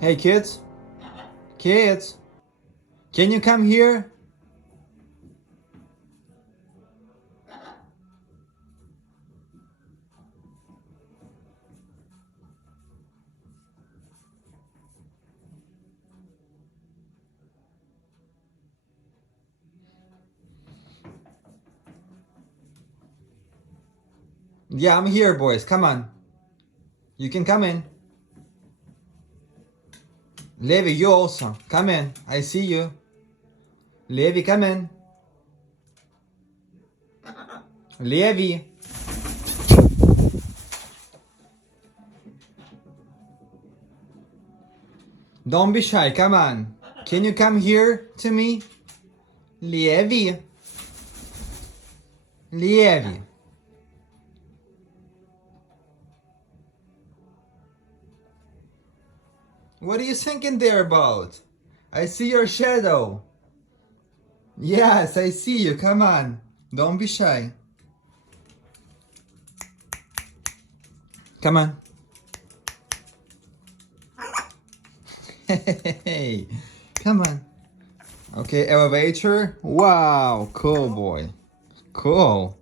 Hey kids, kids, can you come here? Yeah, I'm here, boys. Come on. You can come in. Levi, you also. Come in. I see you. Levi, come in. Levi. Don't be shy. Come on. Can you come here to me? Levi. Levi. What are you thinking there about? I see your shadow. Yes, I see you. Come on. Don't be shy. Come on. Hey, come on. Okay, elevator. Wow, cool boy. Cool.